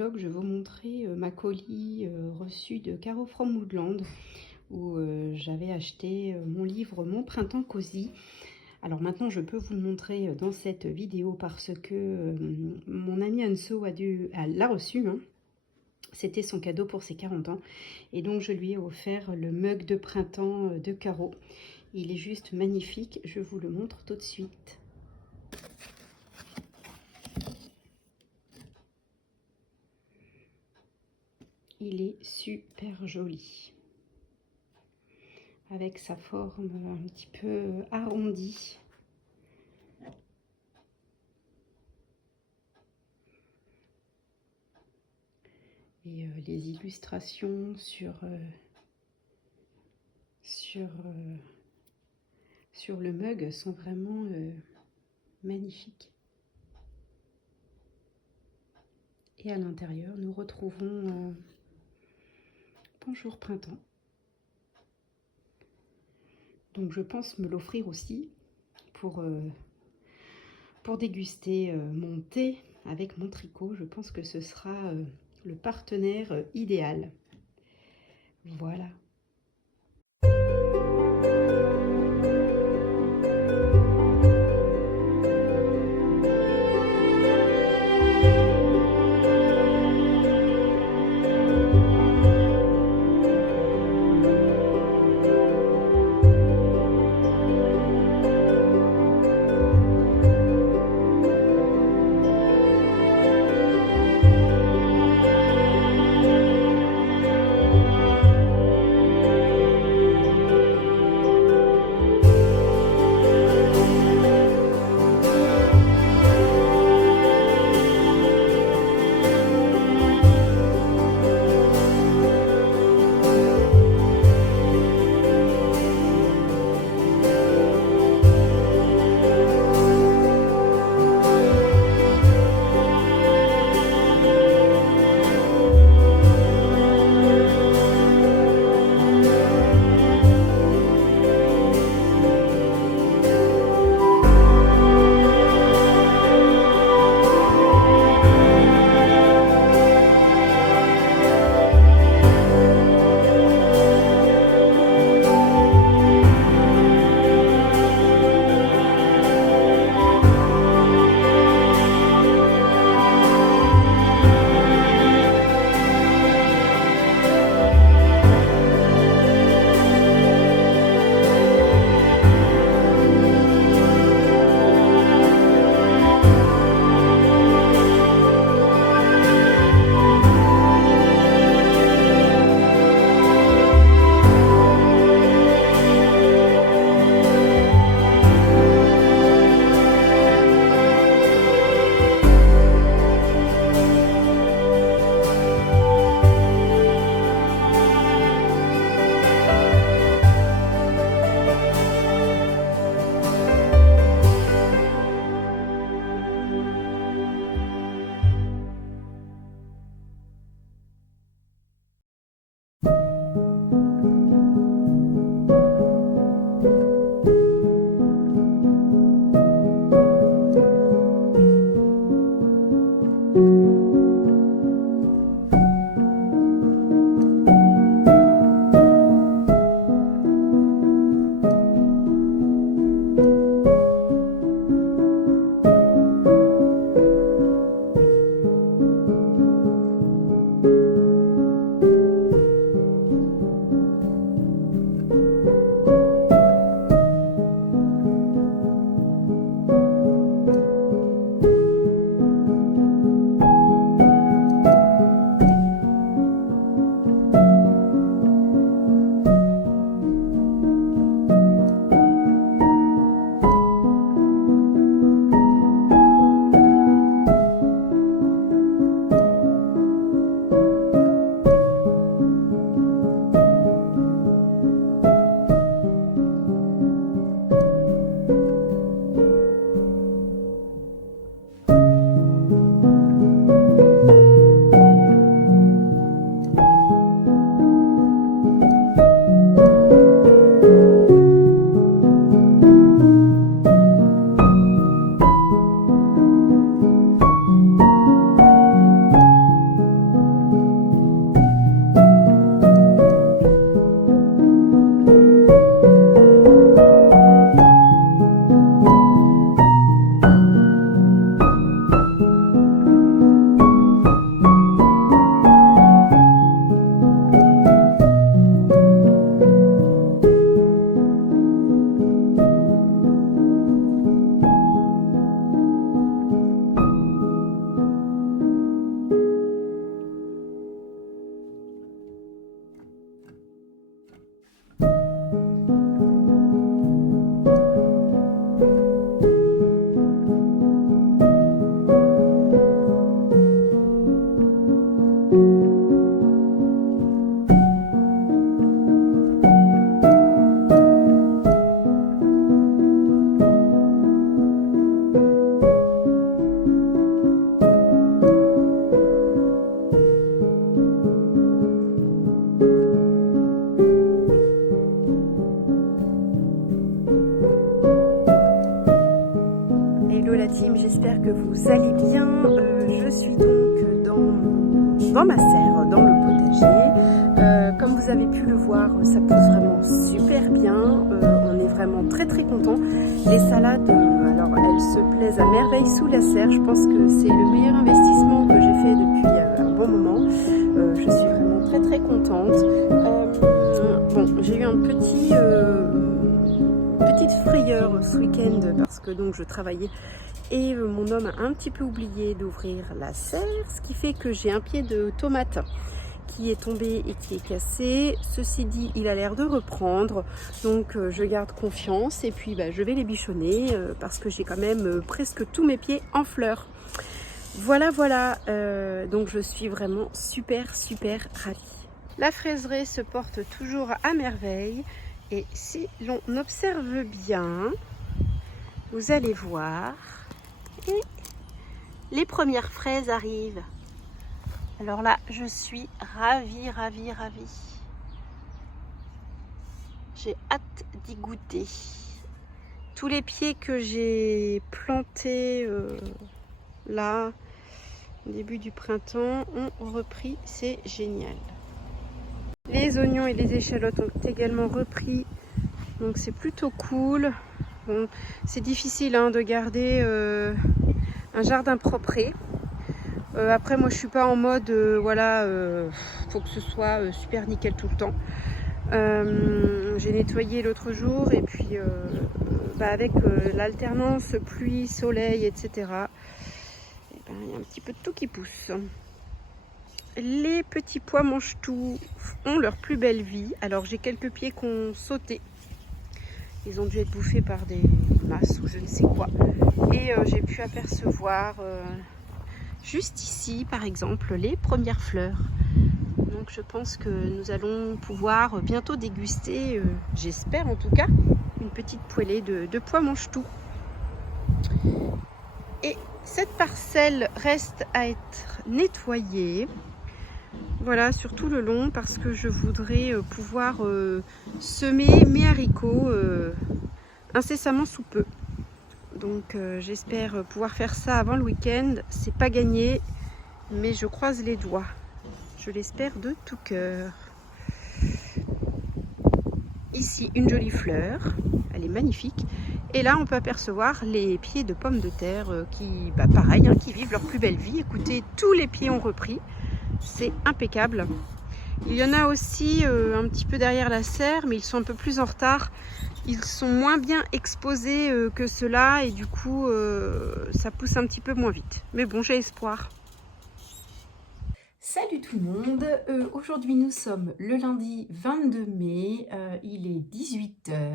vlog, je vais vous montrer ma colis reçue de Caro from Woodland où j'avais acheté mon livre Mon printemps cosy. Alors maintenant je peux vous le montrer dans cette vidéo parce que mon amie Anso l'a reçu. C'était son cadeau pour ses 40 ans et donc je lui ai offert le mug de printemps de Caro. Il est juste magnifique, je vous le montre tout de suite. Il est super joli, avec sa forme un petit peu arrondie. Et les illustrations sur le mug sont vraiment magnifiques. Et à l'intérieur, nous retrouvons Bonjour Printemps. Donc je pense me l'offrir aussi pour déguster mon thé avec mon tricot. Je pense que ce sera le partenaire idéal. Voilà. vous allez bien. Je suis donc dans ma serre, dans le potager. Comme vous avez pu le voir, ça pousse vraiment super bien. On est vraiment très content. Les salades, alors elles se plaisent à merveille sous la serre. Je pense que c'est le meilleur investissement que j'ai fait depuis un bon moment. Je suis vraiment très contente. Bon, j'ai eu un petite frayeur ce week-end parce que donc je travaillais et mon homme a un petit peu oublié d'ouvrir la serre, ce qui fait que j'ai un pied de tomate qui est tombé et qui est cassé. Ceci dit, il a l'air de reprendre, donc je garde confiance et puis je vais les bichonner parce que j'ai quand même presque tous mes pieds en fleurs. Voilà, donc je suis vraiment super ravie. La fraiseraie se porte toujours à merveille et si l'on observe bien, vous allez voir, et les premières fraises arrivent. Alors là, je suis ravie. J'ai hâte d'y goûter. Tous les pieds que j'ai plantés là, au début du printemps, ont repris. C'est génial. Les oignons et les échalotes ont également repris. Donc c'est plutôt cool. Bon, c'est difficile de garder un jardin propre. Après moi je suis pas en mode voilà, faut que ce soit super nickel tout le temps. J'ai nettoyé l'autre jour et puis avec l'alternance pluie, soleil, etc. Il y a un petit peu de tout qui pousse. Les petits pois mange-tout ont leur plus belle vie. Alors j'ai quelques pieds qui ont sauté. Ils ont dû être bouffés par des masses ou je ne sais quoi. Et j'ai pu apercevoir juste ici, par exemple, les premières fleurs. Donc je pense que nous allons pouvoir bientôt déguster, j'espère en tout cas, une petite poêlée de pois mange-tout. Et cette parcelle reste à être nettoyée. Voilà, sur tout le long, parce que je voudrais pouvoir semer mes haricots incessamment sous peu. Donc j'espère pouvoir faire ça avant le week-end. C'est pas gagné, mais je croise les doigts. Je l'espère de tout cœur. Ici, une jolie fleur. Elle est magnifique. Et là, on peut apercevoir les pieds de pommes de terre qui, pareil, qui vivent leur plus belle vie. Écoutez, tous les pieds ont repris. C'est impeccable. Il y en a aussi un petit peu derrière la serre, mais ils sont un peu plus en retard. Ils sont moins bien exposés que ceux-là et du coup, ça pousse un petit peu moins vite. Mais bon, j'ai espoir. Salut tout le monde, aujourd'hui nous sommes le lundi 22 mai, il est 18 h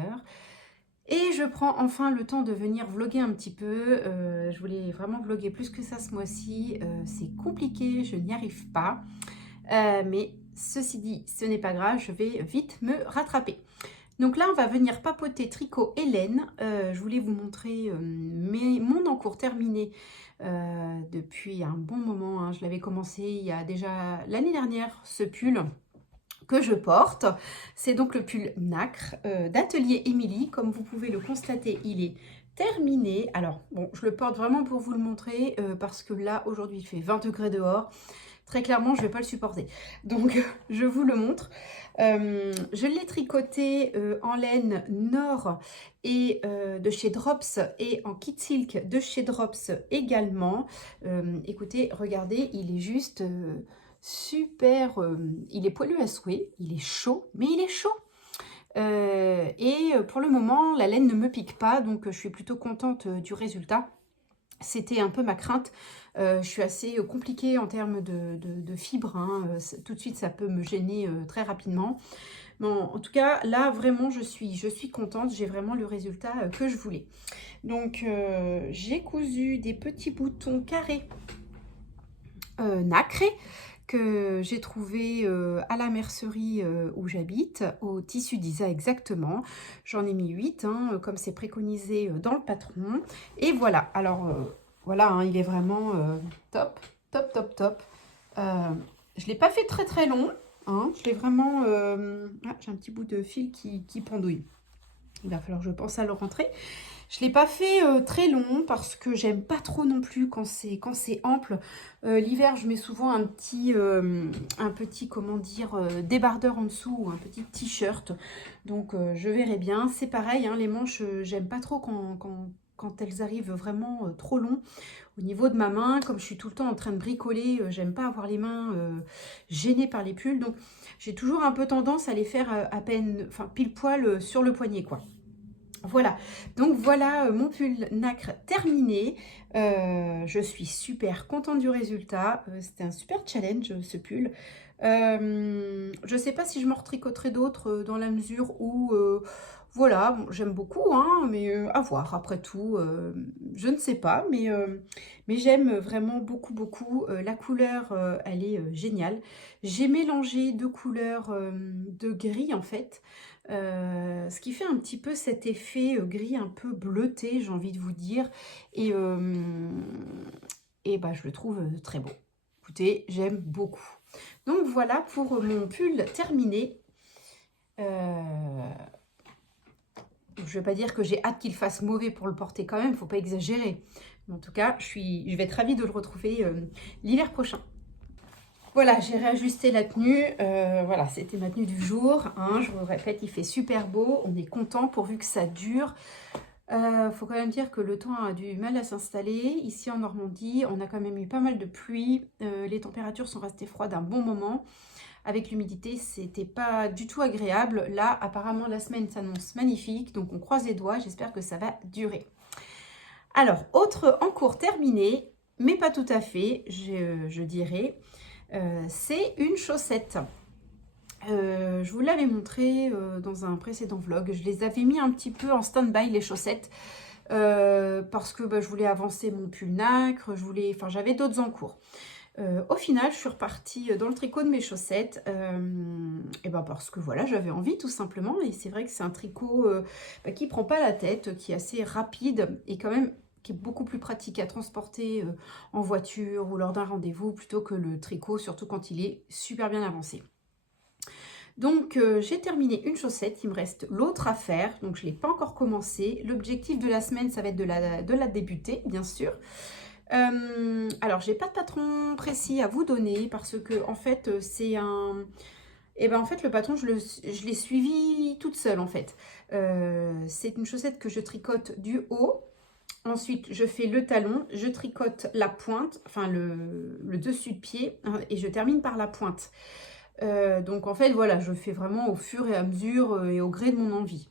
et je prends enfin le temps de venir vlogger un petit peu. Je voulais vraiment vlogger plus que ça ce mois-ci, c'est compliqué, je n'y arrive pas, mais ceci dit, ce n'est pas grave, je vais vite me rattraper. Donc là, on va venir papoter tricot et laine. Je voulais vous montrer mon encours terminé depuis un bon moment. Je l'avais commencé il y a déjà l'année dernière, ce pull que je porte. C'est donc le pull nacre d'Atelier Émilie. Comme vous pouvez le constater, il est terminé. Alors, bon, je le porte vraiment pour vous le montrer parce que là, aujourd'hui, il fait 20 degrés dehors. Très clairement, je ne vais pas le supporter. Donc, je vous le montre. Je l'ai tricoté en laine Nord et de chez Drops et en kit silk de chez Drops également. Écoutez, regardez, il est juste super. Il est poilu à souhait, il est chaud, mais il est chaud. Et pour le moment, la laine ne me pique pas, donc je suis plutôt contente du résultat. C'était un peu ma crainte. Je suis assez compliquée en termes de fibres. Tout de suite, ça peut me gêner très rapidement. Bon, en tout cas, là, vraiment, je suis contente. J'ai vraiment le résultat que je voulais. Donc, j'ai cousu des petits boutons carrés nacrés que j'ai trouvé à la mercerie où j'habite, au Tissu d'Isa exactement. J'en ai mis 8, comme c'est préconisé dans le patron. Et voilà, alors voilà, il est vraiment top. Je ne l'ai pas fait très long, je l'ai vraiment... Ah, j'ai un petit bout de fil qui pendouille. Il va falloir que je pense à le rentrer. Je ne l'ai pas fait très long parce que j'aime pas trop non plus quand c'est ample. L'hiver, je mets souvent un petit comment dire, débardeur en dessous ou un petit t-shirt. Donc, je verrai bien. C'est pareil, hein, les manches, j'aime pas trop quand elles arrivent vraiment trop longs. Au niveau de ma main, comme je suis tout le temps en train de bricoler, j'aime pas avoir les mains gênées par les pulls. Donc, j'ai toujours un peu tendance à les faire à peine, enfin pile poil sur le poignet, quoi. Voilà, donc voilà mon pull nacre terminé. Je suis super contente du résultat. C'était un super challenge ce pull. Je ne sais pas si je m'en retricoterai d'autres dans la mesure où, voilà, bon, j'aime beaucoup, hein, mais à voir après tout. Je ne sais pas, mais j'aime vraiment beaucoup, beaucoup. La couleur, elle est géniale. J'ai mélangé deux couleurs de gris en fait. Ce qui fait un petit peu cet effet gris un peu bleuté, j'ai envie de vous dire. Et, bah, je le trouve très beau. Écoutez, j'aime beaucoup. Donc voilà pour mon pull terminé. Je ne vais pas dire que j'ai hâte qu'il fasse mauvais pour le porter quand même, il ne faut pas exagérer. En tout cas, je vais être ravie de le retrouver l'hiver prochain. Voilà, j'ai réajusté la tenue. Voilà, c'était ma tenue du jour. Hein, je vous le répète, il fait super beau. On est content pourvu que ça dure. Faut quand même dire que le temps a du mal à s'installer. Ici en Normandie, on a quand même eu pas mal de pluie. Les températures sont restées froides un bon moment. Avec l'humidité, c'était pas du tout agréable. Là, apparemment, la semaine s'annonce magnifique. Donc, on croise les doigts. J'espère que ça va durer. Alors, autre en cours terminé, mais pas tout à fait, je dirais. C'est une chaussette. Je vous l'avais montré dans un précédent vlog. Je les avais mis un petit peu en stand-by, les chaussettes, parce que je voulais avancer mon pull nacre, j'avais d'autres en cours. Au final, je suis repartie dans le tricot de mes chaussettes, et parce que voilà, j'avais envie tout simplement. Et c'est vrai que c'est un tricot qui prend pas la tête, qui est assez rapide et quand même qui est beaucoup plus pratique à transporter en voiture ou lors d'un rendez-vous plutôt que le tricot, surtout quand il est super bien avancé. Donc j'ai terminé une chaussette, il me reste l'autre à faire, donc je ne l'ai pas encore commencé. L'objectif de la semaine, ça va être de la débuter, bien sûr. Alors, j'ai pas de patron précis à vous donner parce que en fait, c'est un... Et en fait, le patron, je l'ai suivi toute seule, en fait. C'est une chaussette que je tricote du haut. Ensuite, je fais le talon, je tricote la pointe, enfin le dessus de pied, hein, et je termine par la pointe. Donc, en fait, voilà, je fais vraiment au fur et à mesure et au gré de mon envie.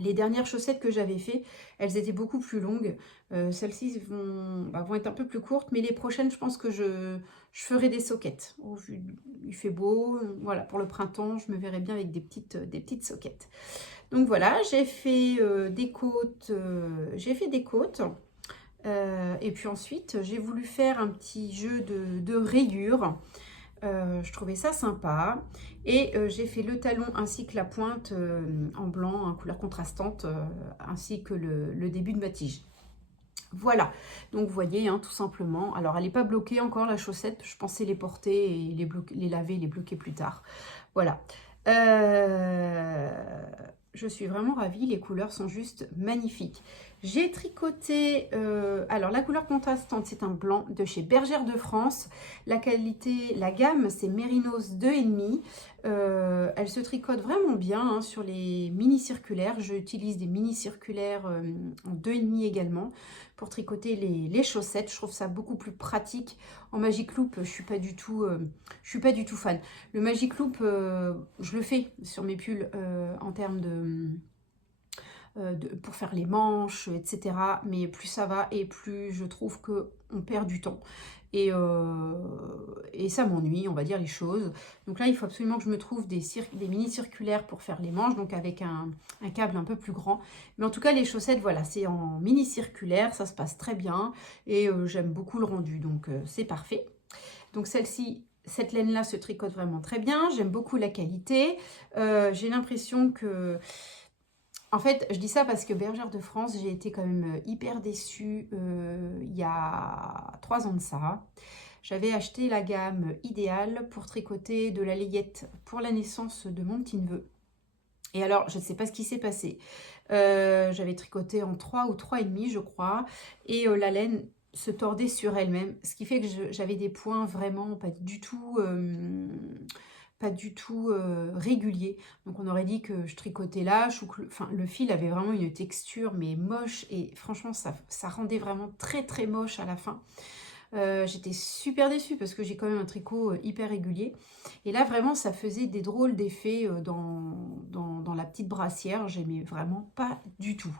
Les dernières chaussettes que j'avais fait, elles étaient beaucoup plus longues. Celles-ci vont être un peu plus courtes, mais les prochaines, je pense que je ferai des soquettes. Il fait beau, voilà, pour le printemps, je me verrai bien avec des petites soquettes. Donc voilà, j'ai fait des côtes. Et puis ensuite, j'ai voulu faire un petit jeu de rayures. Je trouvais ça sympa. Et j'ai fait le talon ainsi que la pointe en blanc, en couleur contrastante, ainsi que le début de ma tige. Voilà, donc vous voyez, hein, tout simplement. Alors, elle n'est pas bloquée encore, la chaussette. Je pensais les porter et les laver, les bloquer plus tard. Voilà. Je suis vraiment ravie, les couleurs sont juste magnifiques. J'ai tricoté, alors la couleur contrastante, c'est un blanc de chez Bergère de France. La qualité, la gamme, c'est Mérinos 2,5. Elle se tricote vraiment bien hein, sur les mini circulaires. J'utilise des mini circulaires en 2,5 également pour tricoter les chaussettes. Je trouve ça beaucoup plus pratique. En Magic Loop, je suis pas du tout fan. Le Magic Loop, je le fais sur mes pulls en termes pour faire les manches, etc. Mais plus ça va et plus je trouve qu'on perd du temps. Et ça m'ennuie, on va dire les choses. Donc là, il faut absolument que je me trouve des mini circulaires pour faire les manches, donc avec un câble un peu plus grand. Mais en tout cas, les chaussettes, voilà, c'est en mini circulaire, ça se passe très bien. Et j'aime beaucoup le rendu, donc c'est parfait. Donc celle-ci, cette laine-là se tricote vraiment très bien. J'aime beaucoup la qualité. J'ai l'impression que... En fait, je dis ça parce que Bergère de France, j'ai été quand même hyper déçue il y a 3 ans de ça. J'avais acheté la gamme idéale pour tricoter de la layette pour la naissance de mon petit-neveu. Et alors, je ne sais pas ce qui s'est passé. J'avais tricoté en 3 ou 3,5 je crois. Et la laine se tordait sur elle-même. Ce qui fait que j'avais des points vraiment pas du tout réguliers. Donc on aurait dit que je tricotais lâche. Enfin, le fil avait vraiment une texture mais moche. Et franchement, ça rendait vraiment très très moche à la fin. J'étais super déçue parce que j'ai quand même un tricot hyper régulier. Et là, vraiment, ça faisait des drôles d'effets dans la petite brassière. J'aimais vraiment pas du tout.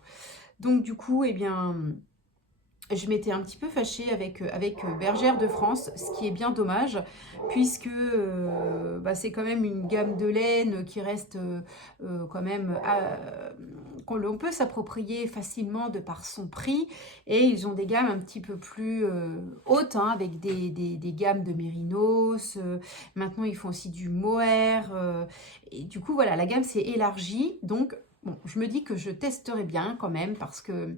Donc, du coup, eh bien, je m'étais un petit peu fâchée avec Bergère de France, ce qui est bien dommage, puisque c'est quand même une gamme de laine qui reste quand même qu'on peut s'approprier facilement de par son prix, et ils ont des gammes un petit peu plus hautes, hein, avec des gammes de mérinos, maintenant ils font aussi du mohair, et du coup voilà, la gamme s'est élargie, donc bon, je me dis que je testerai bien quand même, parce que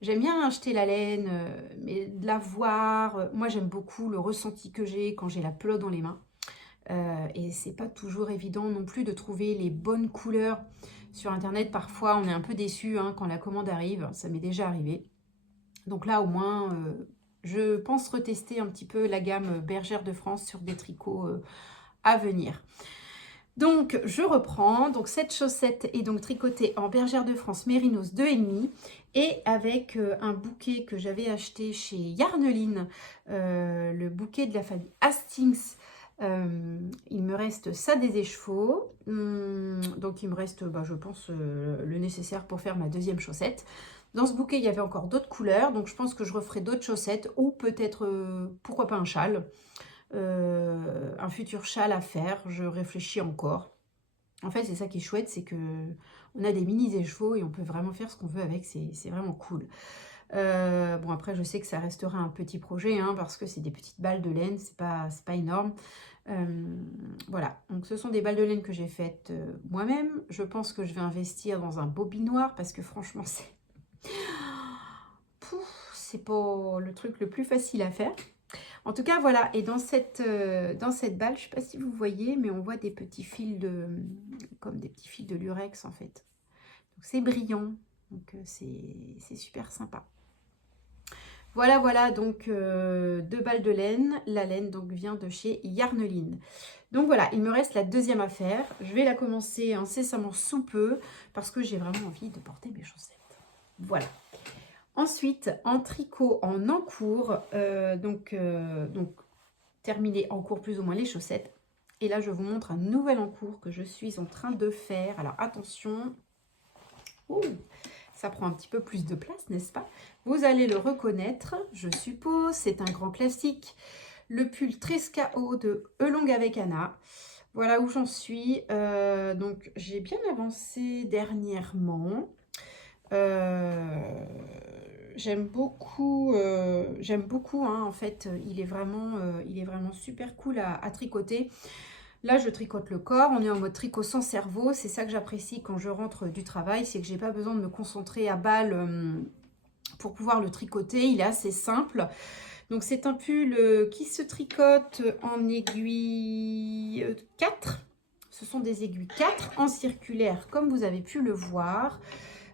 j'aime bien acheter la laine, mais de la voir. Moi, j'aime beaucoup le ressenti que j'ai quand j'ai la pelote dans les mains. Et c'est pas toujours évident non plus de trouver les bonnes couleurs sur Internet. Parfois, on est un peu déçu, hein, quand la commande arrive. Ça m'est déjà arrivé. Donc là, au moins, je pense retester un petit peu la gamme Bergère de France sur des tricots à venir. Donc, je reprends. Donc, cette chaussette est donc tricotée en Bergère de France Mérinos 2,5 et avec un bouquet que j'avais acheté chez Yarneline, le bouquet de la famille Hastings. Il me reste ça des écheveaux. Donc, il me reste, je pense, le nécessaire pour faire ma deuxième chaussette. Dans ce bouquet, il y avait encore d'autres couleurs. Donc, je pense que je referai d'autres chaussettes ou peut-être, pourquoi pas un châle. Un futur châle à faire, je réfléchis encore. En fait, c'est ça qui est chouette, c'est que on a des mini écheveaux et on peut vraiment faire ce qu'on veut avec, c'est vraiment cool. Bon, après, je sais que ça restera un petit projet, hein, parce que c'est des petites balles de laine, c'est pas énorme. Voilà, donc ce sont des balles de laine que j'ai faites moi-même. Je pense que je vais investir dans un bobinoir parce que franchement, c'est pas le truc le plus facile à faire. En tout cas, voilà. Et dans cette balle, je ne sais pas si vous voyez, mais on voit des petits fils comme des petits fils de lurex, en fait. Donc, c'est brillant. Donc, c'est super sympa. Voilà, voilà. Donc, 2 balles de laine. La laine, donc, vient de chez Yarneline. Donc, voilà. Il me reste la deuxième affaire. Je vais la commencer incessamment sous peu parce que j'ai vraiment envie de porter mes chaussettes. Voilà. Ensuite, en tricot en encours, donc terminé en cours plus ou moins les chaussettes. Et là, je vous montre un nouvel encours que je suis en train de faire. Alors, attention. Ouh, ça prend un petit peu plus de place, n'est-ce pas? Vous allez le reconnaître, je suppose. C'est un grand classique. Le pull Tresca haut de Elong avec Anna. Voilà où j'en suis. Donc, j'ai bien avancé dernièrement. J'aime beaucoup, hein, en fait, il est vraiment super cool à tricoter. Là, je tricote le corps, on est en mode tricot sans cerveau. C'est ça que j'apprécie quand je rentre du travail, c'est que j'ai pas besoin de me concentrer à balle pour pouvoir le tricoter. Il est assez simple. Donc, c'est un pull qui se tricote en aiguille 4. Ce sont des aiguilles 4 en circulaire, comme vous avez pu le voir.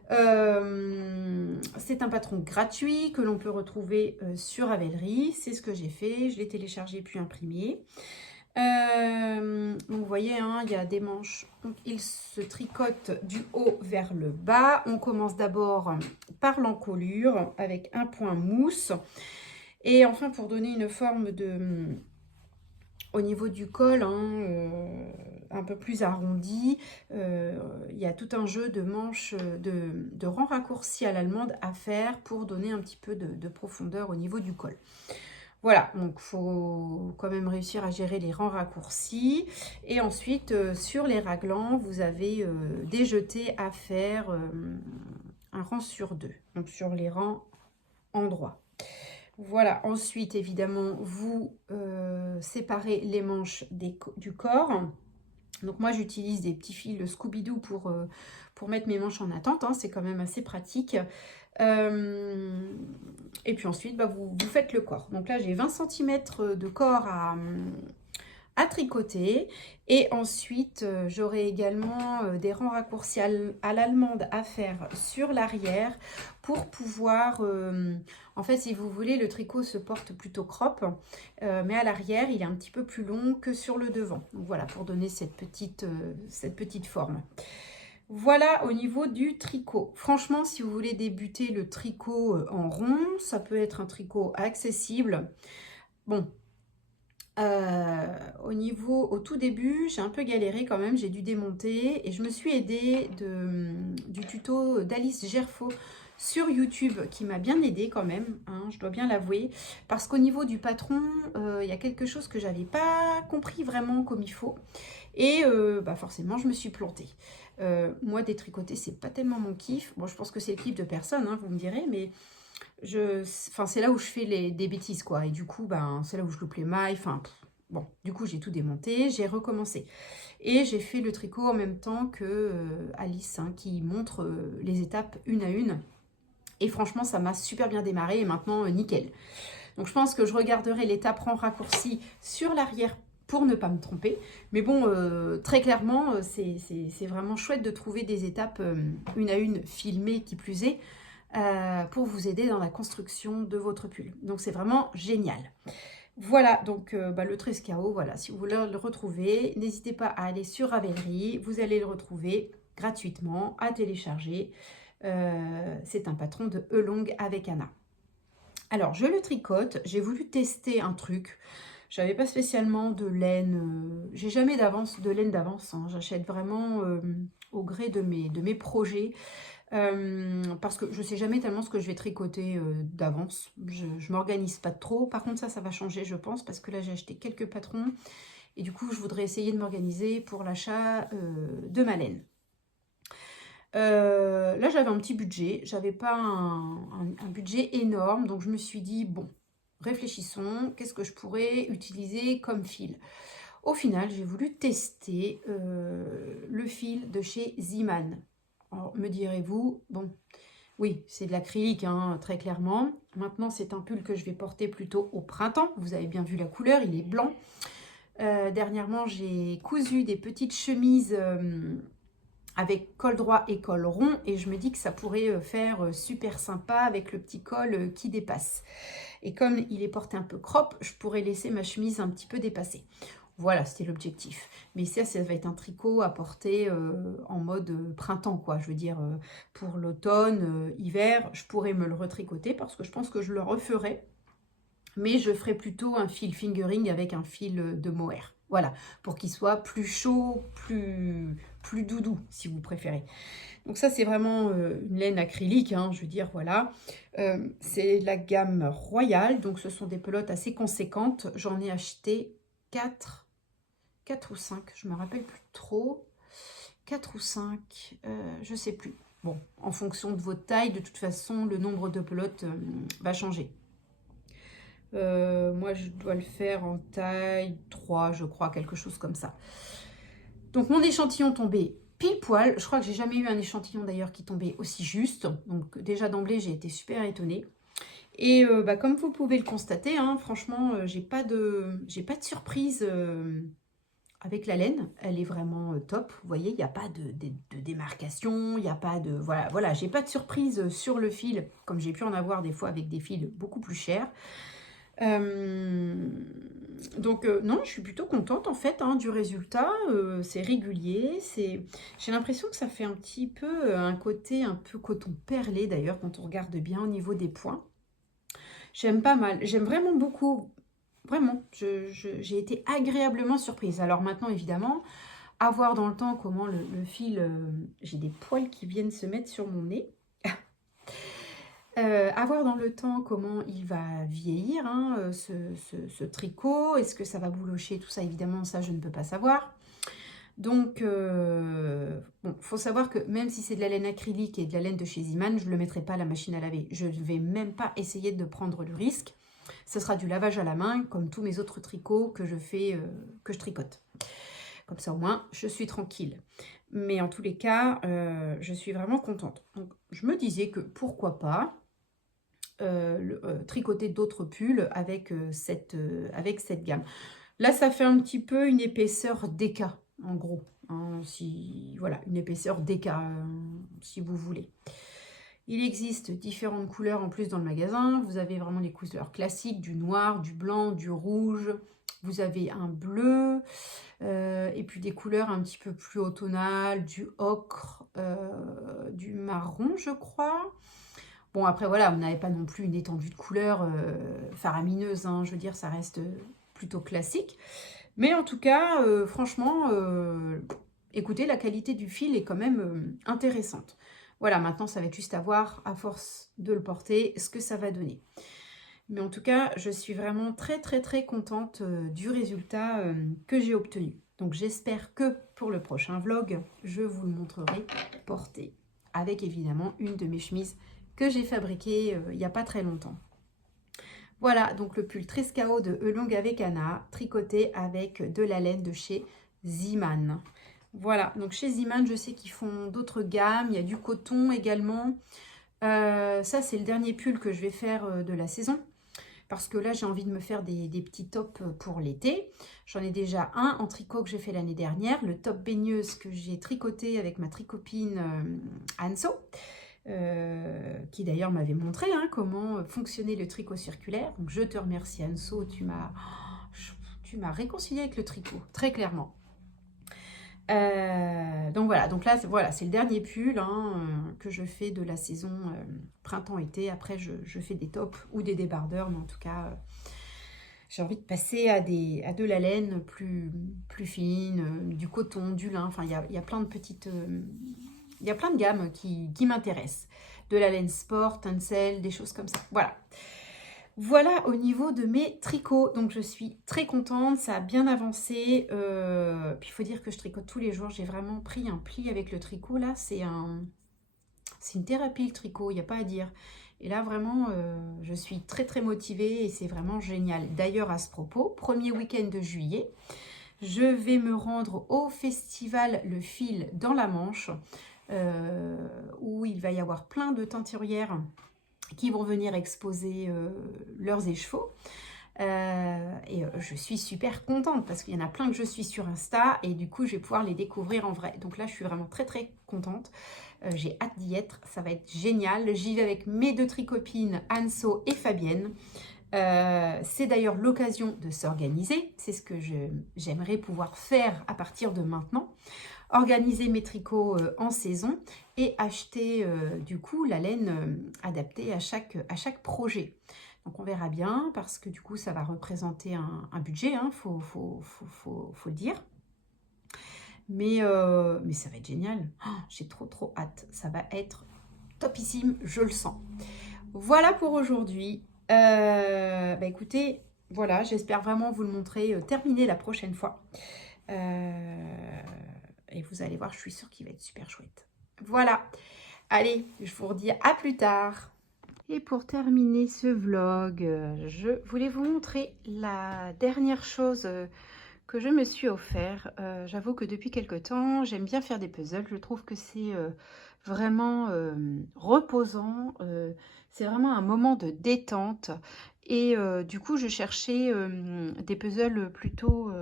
C'est un patron gratuit que l'on peut retrouver sur Ravelry. C'est ce que j'ai fait. Je l'ai téléchargé puis imprimé. Donc vous voyez, hein, il y a des manches. Donc, il se tricote du haut vers le bas. On commence d'abord par l'encolure avec un point mousse. Et enfin, pour donner une forme au niveau du col, hein, un peu plus arrondi, il y a tout un jeu de manches, de rangs raccourcis à l'allemande à faire pour donner un petit peu de profondeur au niveau du col. Voilà, donc il faut quand même réussir à gérer les rangs raccourcis. Et ensuite, sur les raglans, vous avez des jetés à faire un rang sur 2, donc sur les rangs en droit. Voilà, ensuite, évidemment, vous séparez les manches du corps. Donc moi, j'utilise des petits fils Scooby-Doo pour mettre mes manches en attente, hein, c'est quand même assez pratique. Et puis ensuite, vous faites le corps. Donc là, j'ai 20 cm de corps à tricoter. Et ensuite, j'aurai également des rangs raccourcis à l'allemande à faire sur l'arrière pour pouvoir... en fait, si vous voulez, le tricot se porte plutôt crop, mais à l'arrière, il est un petit peu plus long que sur le devant. Donc voilà, pour donner cette petite forme. Voilà au niveau du tricot. Franchement, si vous voulez débuter le tricot en rond, ça peut être un tricot accessible. Bon, au tout début, j'ai un peu galéré quand même, j'ai dû démonter et je me suis aidée du tuto d'Alice Gerfaux sur YouTube qui m'a bien aidée quand même, hein, je dois bien l'avouer, parce qu'au niveau du patron, il y a quelque chose que j'avais pas compris vraiment comme il faut et forcément je me suis plantée. Moi détricoter c'est pas tellement mon kiff, bon je pense que c'est le kiff de personne, hein, vous me direz, mais c'est là où je fais des bêtises quoi, et du coup c'est là où je loupe les mailles, bon, du coup j'ai tout démonté, j'ai recommencé et j'ai fait le tricot en même temps que Alice, hein, qui montre les étapes une à une, et franchement ça m'a super bien démarré et maintenant nickel. Donc je pense que je regarderai l'étape en raccourci sur l'arrière pour ne pas me tromper, mais bon, très clairement c'est vraiment chouette de trouver des étapes une à une filmées qui plus est, pour vous aider dans la construction de votre pull. Donc c'est vraiment génial. Voilà, donc le Trescao, voilà, si vous voulez le retrouver, n'hésitez pas à aller sur Ravelry, vous allez le retrouver gratuitement à télécharger. C'est un patron de Elong avec Anna. Alors, je le tricote, j'ai voulu tester un truc. J'avais pas spécialement de laine, j'ai jamais de laine d'avance, hein. J'achète vraiment au gré de mes projets. Parce que je sais jamais tellement ce que je vais tricoter d'avance. Je m'organise pas trop. Par contre, ça va changer, je pense, parce que là, j'ai acheté quelques patrons. Et du coup, je voudrais essayer de m'organiser pour l'achat de ma laine. Là, j'avais un petit budget. J'avais pas un budget énorme. Donc, je me suis dit, bon, réfléchissons. Qu'est-ce que je pourrais utiliser comme fil? Au final, j'ai voulu tester le fil de chez Ziman. Alors, me direz-vous, bon, oui, c'est de l'acrylique, hein, très clairement. Maintenant, c'est un pull que je vais porter plutôt au printemps. Vous avez bien vu la couleur, il est blanc. Dernièrement, j'ai cousu des petites chemises avec col droit et col rond. Et je me dis que ça pourrait faire super sympa avec le petit col qui dépasse. Et comme il est porté un peu crop, je pourrais laisser ma chemise un petit peu dépassée. Voilà, c'était l'objectif. Mais ça va être un tricot à porter en mode printemps, quoi. Je veux dire, pour l'automne, hiver, je pourrais me le retricoter parce que je pense que je le referai. Mais je ferai plutôt un fil fingering avec un fil de mohair. Voilà, pour qu'il soit plus chaud, plus doudou, si vous préférez. Donc ça, c'est vraiment une laine acrylique, hein, je veux dire, voilà. C'est la gamme Royale, donc ce sont des pelotes assez conséquentes. J'en ai acheté 4 ou 5, je me rappelle plus trop, 4 ou 5, je sais plus. Bon, en fonction de votre taille, de toute façon, le nombre de pelotes va changer. Moi, je dois le faire en taille 3, je crois, quelque chose comme ça. Donc, mon échantillon tombait pile poil. Je crois que j'ai jamais eu un échantillon d'ailleurs qui tombait aussi juste. Donc, déjà d'emblée, j'ai été super étonnée. Et comme vous pouvez le constater, hein, franchement, j'ai pas de surprise avec la laine. Elle est vraiment top. Vous voyez, il n'y a pas de démarcation, il n'y a pas de... Voilà, j'ai pas de surprise sur le fil, comme j'ai pu en avoir des fois avec des fils beaucoup plus chers. Non, je suis plutôt contente en fait, hein, du résultat. C'est régulier, j'ai l'impression que ça fait un petit peu un côté un peu coton perlé d'ailleurs quand on regarde bien au niveau des points. J'aime pas mal, j'aime vraiment beaucoup, vraiment, j'ai été agréablement surprise. Alors maintenant évidemment, à voir dans le temps comment le fil, j'ai des poils qui viennent se mettre sur mon nez. À voir dans le temps comment il va vieillir, hein, ce tricot. Est-ce que ça va boulocher, tout ça, évidemment, ça, je ne peux pas savoir. Donc, bon, faut savoir que même si c'est de la laine acrylique et de la laine de chez Ziman, je ne le mettrai pas à la machine à laver. Je ne vais même pas essayer de prendre le risque. Ce sera du lavage à la main, comme tous mes autres tricots que je fais, que je tricote. Comme ça, au moins, je suis tranquille. Mais en tous les cas, je suis vraiment contente. Donc, je me disais que pourquoi pas tricoter d'autres pulls avec cette gamme. Là, ça fait un petit peu une épaisseur DK, en gros. Hein, voilà, une épaisseur DK, si vous voulez. Il existe différentes couleurs en plus dans le magasin. Vous avez vraiment les couleurs classiques, du noir, du blanc, du rouge. Vous avez un bleu, et puis des couleurs un petit peu plus automnales, du ocre, du marron, je crois. Bon, après, voilà, vous n'avez pas non plus une étendue de couleurs faramineuse, hein. Je veux dire, ça reste plutôt classique. Mais en tout cas, franchement, écoutez, la qualité du fil est quand même intéressante. Voilà, maintenant, ça va être juste à voir, à force de le porter, ce que ça va donner. Mais en tout cas, je suis vraiment très, très, très contente du résultat que j'ai obtenu. Donc, j'espère que pour le prochain vlog, je vous le montrerai porté avec évidemment une de mes chemises que j'ai fabriquée il n'y a pas très longtemps. Voilà, donc le pull Trescao de Elong avec Anna, tricoté avec de la laine de chez Ziman. Voilà, donc chez Ziman, je sais qu'ils font d'autres gammes. Il y a du coton également. Ça, c'est le dernier pull que je vais faire de la saison. Parce que là, j'ai envie de me faire des petits tops pour l'été. J'en ai déjà un en tricot que j'ai fait l'année dernière. Le top baigneuse que j'ai tricoté avec ma tricopine Anso. Qui d'ailleurs m'avait montré comment fonctionnait le tricot circulaire. Donc je te remercie Anso, tu m'as réconcilié avec le tricot, très clairement. Donc voilà, voilà, c'est le dernier pull que je fais de la saison printemps-été. Après, je fais des tops ou des débardeurs, mais en tout cas, j'ai envie de passer à de la laine plus fine, du coton, du lin. Enfin, il y a plein de petites... il y a plein de gammes qui m'intéressent. De la laine sport, tencel, des choses comme ça. Voilà. Voilà au niveau de mes tricots. Donc, je suis très contente. Ça a bien avancé. Puis, il faut dire que je tricote tous les jours. J'ai vraiment pris un pli avec le tricot. Là, c'est une thérapie, le tricot. Il n'y a pas à dire. Et là, vraiment, je suis très, très motivée et c'est vraiment génial. D'ailleurs, à ce propos, premier week-end de juillet, je vais me rendre au festival Le Fil dans la Manche, où il va y avoir plein de teinturières qui vont venir exposer leurs échevaux. Je suis super contente parce qu'il y en a plein que je suis sur Insta et du coup je vais pouvoir les découvrir en vrai. Donc là je suis vraiment très très contente. J'ai hâte d'y être, ça va être génial. J'y vais avec mes deux tricopines Anso et Fabienne. C'est d'ailleurs l'occasion de s'organiser. C'est ce que j'aimerais pouvoir faire à partir de maintenant. Organiser mes tricots en saison et acheter du coup la laine adaptée à chaque projet. Donc on verra bien parce que du coup ça va représenter un budget, faut le dire. Mais ça va être génial. Oh, j'ai trop hâte. Ça va être topissime, je le sens. Voilà pour aujourd'hui. Écoutez, voilà, j'espère vraiment vous le montrer terminé la prochaine fois. Et vous allez voir, je suis sûre qu'il va être super chouette. Voilà. Allez, je vous redis à plus tard. Et pour terminer ce vlog, je voulais vous montrer la dernière chose que je me suis offert. J'avoue que depuis quelque temps, j'aime bien faire des puzzles. Je trouve que c'est vraiment reposant. C'est vraiment un moment de détente. Et du coup, je cherchais des puzzles plutôt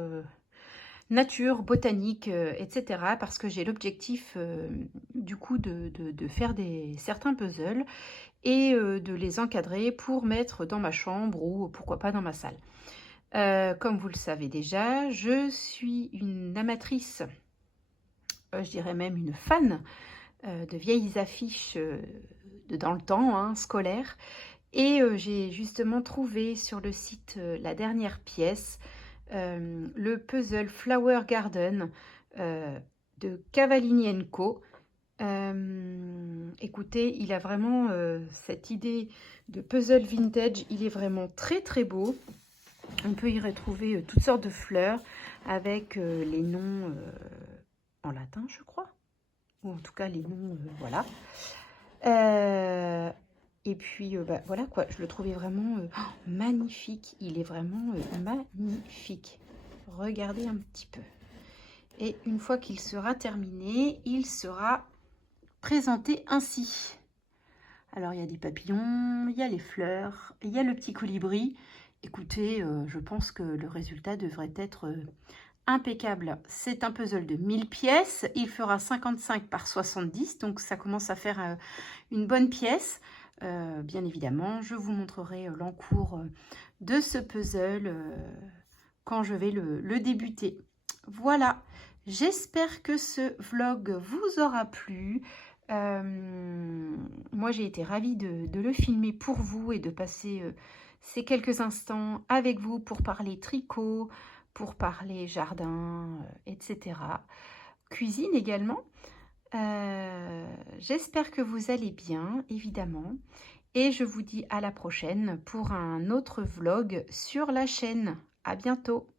nature, botanique, etc. Parce que j'ai l'objectif du coup de faire certains puzzles et de les encadrer pour mettre dans ma chambre ou pourquoi pas dans ma salle. Comme vous le savez déjà, je suis une amatrice, je dirais même une fan de vieilles affiches dans le temps, scolaires. Et j'ai justement trouvé sur le site la dernière pièce, le puzzle Flower Garden de Cavallini & Co. Écoutez, il a vraiment cette idée de puzzle vintage. Il est vraiment très très beau. On peut y retrouver toutes sortes de fleurs avec les noms en latin, je crois. Ou en tout cas les noms, voilà. Et puis, voilà quoi, je le trouvais vraiment magnifique. Il est vraiment magnifique. Regardez un petit peu. Et une fois qu'il sera terminé, il sera présenté ainsi. Alors, il y a des papillons, il y a les fleurs, il y a le petit colibri. écoutez, je pense que le résultat devrait être impeccable. C'est un puzzle de 1000 pièces. Il fera 55 par 70, donc ça commence à faire une bonne pièce. Bien évidemment, je vous montrerai l'encours de ce puzzle quand je vais le débuter. Voilà, j'espère que ce vlog vous aura plu. Moi, j'ai été ravie de le filmer pour vous et de passer ces quelques instants avec vous pour parler tricot, pour parler jardin, etc. Cuisine également. J'espère que vous allez bien, évidemment. Et je vous dis à la prochaine pour un autre vlog sur la chaîne. À bientôt!